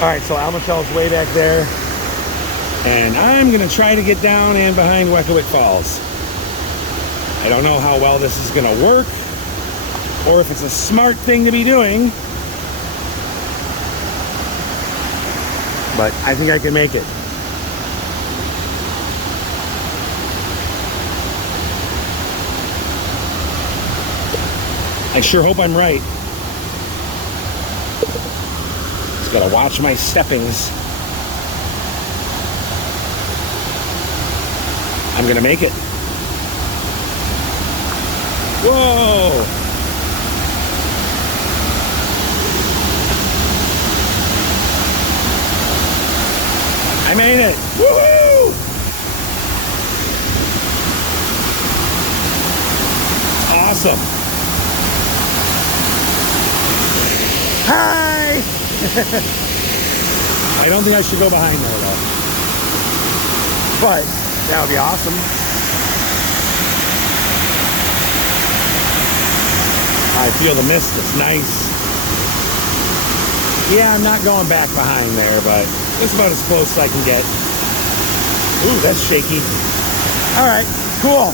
All right, so Almatel's way back there. And I'm gonna try to get down and behind Wequiock Falls. I don't know how well this is gonna work or if it's a smart thing to be doing, but I think I can make it. I sure hope I'm right. Just gotta watch my steppings. I'm gonna make it. Whoa! I made it! Woohoo! Awesome! Hi! I don't think I should go behind there though. But that would be awesome. I feel the mist, it's nice. Yeah, I'm not going back behind there, but that's about as close as I can get. Ooh, that's shaky. All right, cool.